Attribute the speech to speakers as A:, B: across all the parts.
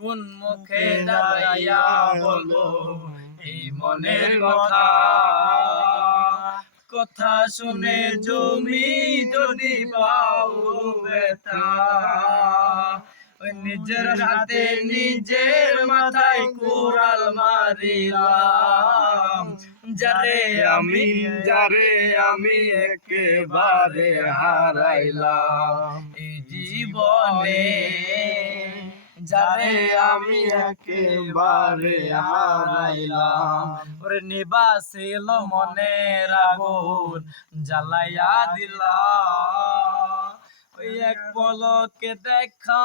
A: কোন মুখে দাঁড়াইয়া বলো এই মনের কথা। কথা শুনে জমি যদি পাও ব্যথা নিজের হাতে নিজের মাথায় কুড়াল মারিলাম। যারে আমি
B: যারে আমি একেবারে হারাইলাম।
A: এই জীবনে যারে আমি
B: একেবারে হারাইলাম।
A: ওরে নিবাসিল মনের আগুন জ্বালাইয়া দিলা ওই এক পলকে দেখা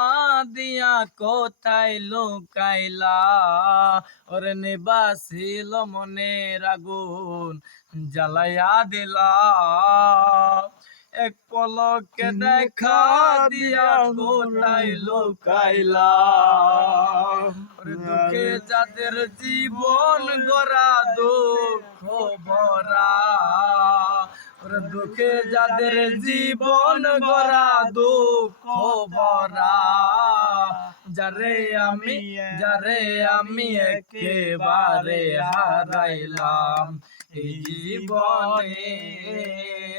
A: দিয়া কোথায় লুকাইলা ওরে নিবাসিল মনের আগুন জ্বালাইয়া দিলা এক পলকে দেখা দিয়া কোথায় লুকাইলা দুঃখে যাদের জীবন গড়া দুঃখ ভরা। দুঃখে যাদের জীবন গড়া দুঃখ ভরা। যারে আমি যারে আমি একেবারে হারাইলাম। এই জীবনে